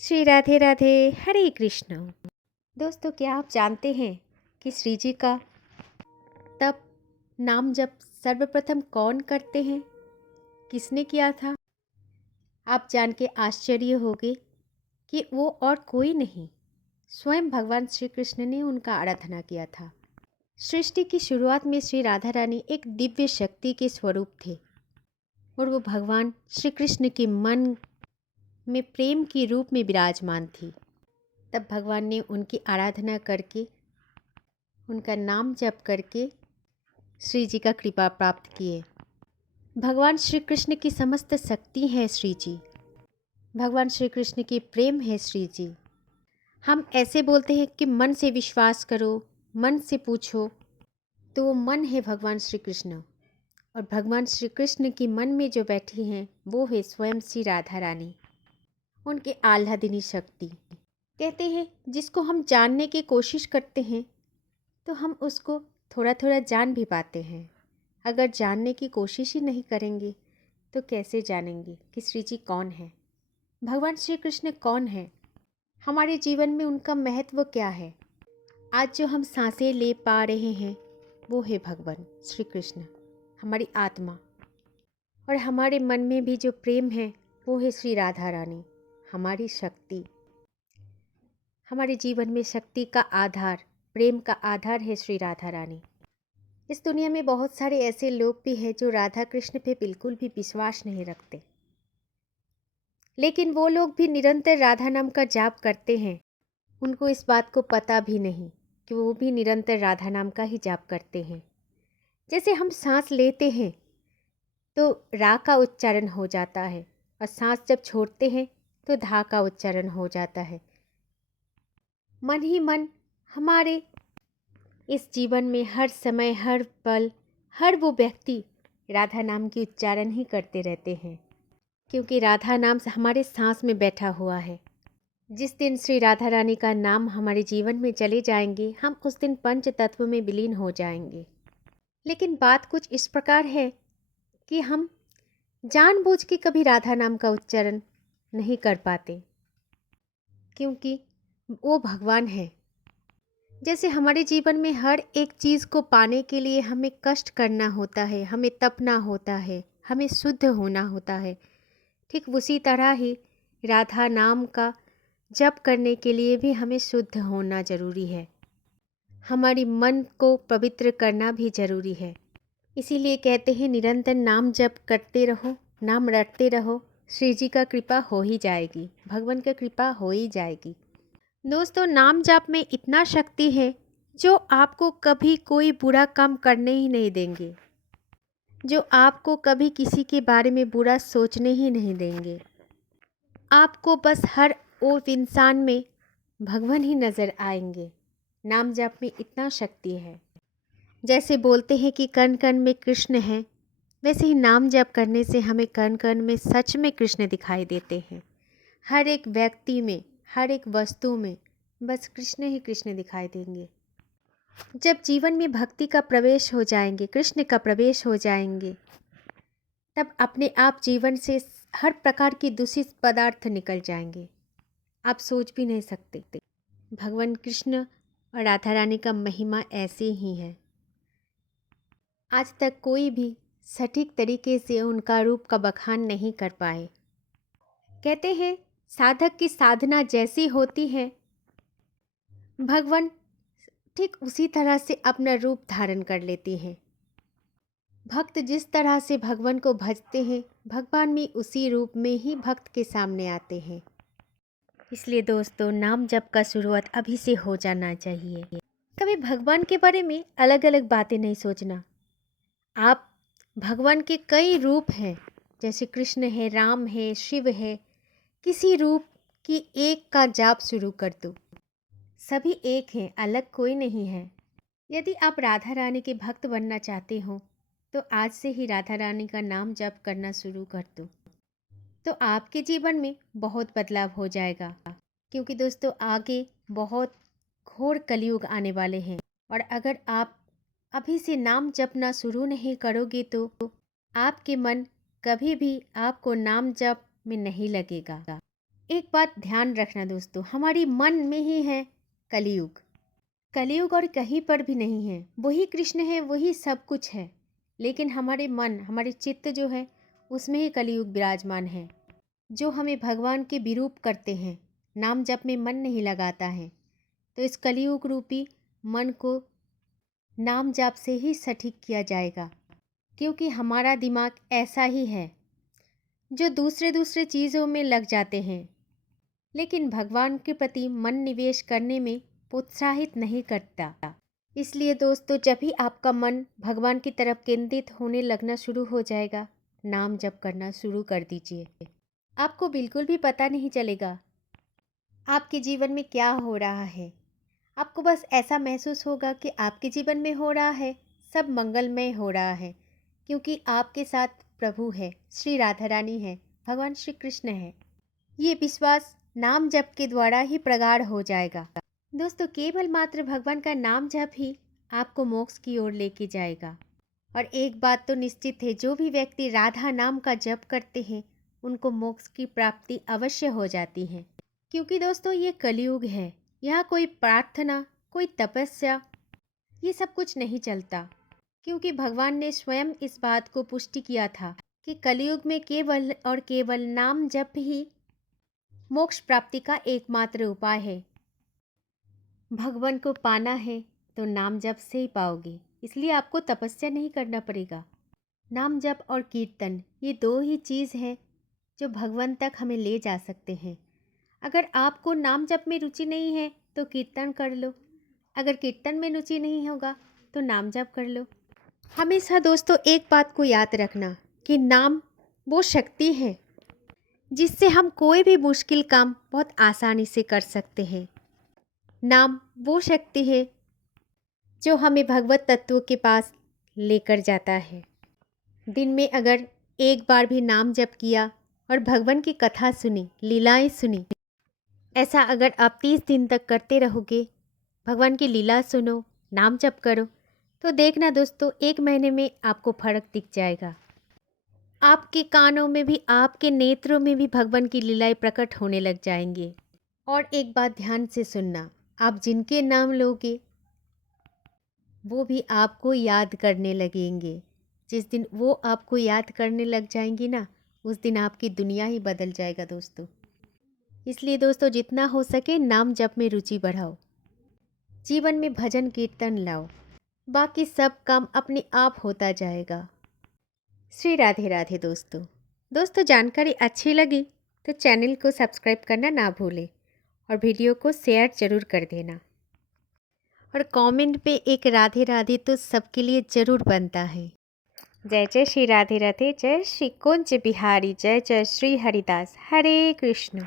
श्री राधे राधे। हरे कृष्ण। दोस्तों, क्या आप जानते हैं कि श्री जी का तप नाम जप सर्वप्रथम कौन करते हैं, किसने किया था? आप जान के आश्चर्य होगे कि वो और कोई नहीं, स्वयं भगवान श्री कृष्ण ने उनका आराधना किया था। सृष्टि की शुरुआत में श्री राधा रानी एक दिव्य शक्ति के स्वरूप थे और वो भगवान श्री कृष्ण के मन में प्रेम के रूप में विराजमान थी। तब भगवान ने उनकी आराधना करके, उनका नाम जप करके श्री जी का कृपा प्राप्त किए। भगवान श्री कृष्ण की समस्त शक्ति है श्री जी, भगवान श्री कृष्ण की प्रेम है श्री जी। हम ऐसे बोलते हैं कि मन से विश्वास करो, मन से पूछो, तो वो मन है भगवान श्री कृष्ण। और भगवान श्री कृष्ण की मन में जो बैठी हैं वो है स्वयं श्री राधा रानी, उनके आह्लादिनी शक्ति। कहते हैं जिसको हम जानने की कोशिश करते हैं तो हम उसको थोड़ा थोड़ा जान भी पाते हैं। अगर जानने की कोशिश ही नहीं करेंगे तो कैसे जानेंगे कि श्री जी कौन है, भगवान श्री कृष्ण कौन है, हमारे जीवन में उनका महत्व क्या है। आज जो हम सांसें ले पा रहे हैं वो है भगवान श्री कृष्ण, हमारी आत्मा। और हमारे मन में भी जो प्रेम है वो है श्री राधा रानी, हमारी शक्ति। हमारे जीवन में शक्ति का आधार, प्रेम का आधार है श्री राधा रानी। इस दुनिया में बहुत सारे ऐसे लोग भी हैं जो राधा कृष्ण पे बिल्कुल भी विश्वास नहीं रखते, लेकिन वो लोग भी निरंतर राधा नाम का जाप करते हैं। उनको इस बात को पता भी नहीं कि वो भी निरंतर राधा नाम का ही जाप करते हैं। जैसे हम सांस लेते हैं तो रा का उच्चारण हो जाता है और सांस जब छोड़ते हैं तो धा का उच्चारण हो जाता है। मन ही मन हमारे इस जीवन में हर समय, हर पल, हर वो व्यक्ति राधा नाम की उच्चारण ही करते रहते हैं, क्योंकि राधा नाम से हमारे सांस में बैठा हुआ है। जिस दिन श्री राधा रानी का नाम हमारे जीवन में चले जाएंगे, हम उस दिन पंच तत्व में विलीन हो जाएंगे। लेकिन बात कुछ इस प्रकार है कि हम जानबूझ के कभी राधा नाम का उच्चारण नहीं कर पाते, क्योंकि वो भगवान है। जैसे हमारे जीवन में हर एक चीज़ को पाने के लिए हमें कष्ट करना होता है, हमें तपना होता है, हमें शुद्ध होना होता है, ठीक उसी तरह ही राधा नाम का जप करने के लिए भी हमें शुद्ध होना जरूरी है। हमारी मन को पवित्र करना भी जरूरी है। इसीलिए कहते हैं निरंतर नाम जप करते रहो, नाम रटते रहो, श्री जी का कृपा हो ही जाएगी, भगवान का कृपा हो ही जाएगी। दोस्तों, नाम जाप में इतना शक्ति है जो आपको कभी कोई बुरा काम करने ही नहीं देंगे, जो आपको कभी किसी के बारे में बुरा सोचने ही नहीं देंगे। आपको बस हर वो इंसान में भगवान ही नज़र आएंगे। नाम जाप में इतना शक्ति है। जैसे बोलते हैं कि कण कण में कृष्ण है, वैसे ही नाम जप करने से हमें कण कण में सच में कृष्ण दिखाई देते हैं। हर एक व्यक्ति में, हर एक वस्तु में बस कृष्ण ही कृष्ण दिखाई देंगे। जब जीवन में भक्ति का प्रवेश हो जाएंगे, कृष्ण का प्रवेश हो जाएंगे, तब अपने आप जीवन से हर प्रकार की दूषित पदार्थ निकल जाएंगे। आप सोच भी नहीं सकते। भगवान कृष्ण और राधा रानी का महिमा ऐसे ही है। आज तक कोई भी सटीक तरीके से उनका रूप का बखान नहीं कर पाए। कहते हैं साधक की साधना जैसी होती है, भगवान ठीक उसी तरह से अपना रूप धारण कर लेते हैं। भक्त जिस तरह से भगवान को भजते हैं, भगवान भी उसी रूप में ही भक्त के सामने आते हैं। इसलिए दोस्तों, नाम जप का शुरुआत अभी से हो जाना चाहिए। कभी भगवान के बारे में अलग अलग बातें नहीं सोचना। आप भगवान के कई रूप हैं, जैसे कृष्ण है, राम है, शिव है, किसी रूप की एक का जाप शुरू कर दो। सभी एक हैं, अलग कोई नहीं है। यदि आप राधा रानी के भक्त बनना चाहते हो तो आज से ही राधा रानी का नाम जप करना शुरू कर दो, तो आपके जीवन में बहुत बदलाव हो जाएगा। क्योंकि दोस्तों, आगे बहुत घोर कलयुग आने वाले हैं, और अगर आप अभी से नाम जपना शुरू नहीं करोगे तो आपके मन कभी भी आपको नाम जप में नहीं लगेगा। एक बात ध्यान रखना दोस्तों, हमारी मन में ही है कलयुग। कलयुग और कहीं पर भी नहीं है। वही कृष्ण है, वही सब कुछ है, लेकिन हमारे मन, हमारे चित्त जो है उसमें ही कलयुग विराजमान है। जो हमें भगवान के विरूप करते हैं, नाम जप में मन नहीं लगाता है, तो इस कलयुग रूपी मन को नाम जाप से ही सटीक किया जाएगा। क्योंकि हमारा दिमाग ऐसा ही है जो दूसरे दूसरे चीज़ों में लग जाते हैं, लेकिन भगवान के प्रति मन निवेश करने में प्रोत्साहित नहीं करता। इसलिए दोस्तों, जब भी आपका मन भगवान की तरफ केंद्रित होने लगना शुरू हो जाएगा, नाम जप करना शुरू कर दीजिए। आपको बिल्कुल भी पता नहीं चलेगा आपके जीवन में क्या हो रहा है। आपको बस ऐसा महसूस होगा कि आपके जीवन में हो रहा है सब मंगलमय हो रहा है, क्योंकि आपके साथ प्रभु है, श्री राधा रानी है, भगवान श्री कृष्ण है। ये विश्वास नाम जप के द्वारा ही प्रगाढ़ हो जाएगा। दोस्तों, केवल मात्र भगवान का नाम जप ही आपको मोक्ष की ओर लेके जाएगा। और एक बात तो निश्चित है, जो भी व्यक्ति राधा नाम का जप करते हैं उनको मोक्ष की प्राप्ति अवश्य हो जाती है। क्योंकि दोस्तों, ये कलयुग है, यहाँ कोई प्रार्थना, कोई तपस्या, ये सब कुछ नहीं चलता। क्योंकि भगवान ने स्वयं इस बात को पुष्टि किया था कि कलयुग में केवल और केवल नाम जप ही मोक्ष प्राप्ति का एकमात्र उपाय है। भगवान को पाना है तो नाम जप से ही पाओगे, इसलिए आपको तपस्या नहीं करना पड़ेगा। नाम जप और कीर्तन, ये दो ही चीज़ हैं जो भगवान तक हमें ले जा सकते हैं। अगर आपको नाम जप में रुचि नहीं है तो कीर्तन कर लो, अगर कीर्तन में रुचि नहीं होगा तो नाम जप कर लो। हमेशा दोस्तों एक बात को याद रखना कि नाम वो शक्ति है जिससे हम कोई भी मुश्किल काम बहुत आसानी से कर सकते हैं। नाम वो शक्ति है जो हमें भगवत तत्व के पास लेकर जाता है। दिन में अगर एक बार भी नाम जप किया और भगवान की कथा सुनी, लीलाएं सुनी, ऐसा अगर आप 30 दिन तक करते रहोगे, भगवान की लीला सुनो, नाम जप करो, तो देखना दोस्तों 1 महीने में आपको फर्क दिख जाएगा। आपके कानों में भी, आपके नेत्रों में भी भगवान की लीलाएं प्रकट होने लग जाएंगे। और एक बात ध्यान से सुनना, आप जिनके नाम लोगे वो भी आपको याद करने लगेंगे। जिस दिन वो आपको याद करने लग जाएंगी ना, उस दिन आपकी दुनिया ही बदल जाएगा दोस्तों। इसलिए दोस्तों, जितना हो सके नाम जप में रुचि बढ़ाओ, जीवन में भजन कीर्तन लाओ, बाकी सब काम अपने आप होता जाएगा। श्री राधे राधे दोस्तों, जानकारी अच्छी लगी तो चैनल को सब्सक्राइब करना ना भूलें और वीडियो को शेयर ज़रूर कर देना। और कमेंट पे एक राधे राधे तो सबके लिए ज़रूर बनता है। जय जय श्री राधे राधे, जय श्री कुंज बिहारी, जय जय श्री हरिदास, हरे कृष्ण।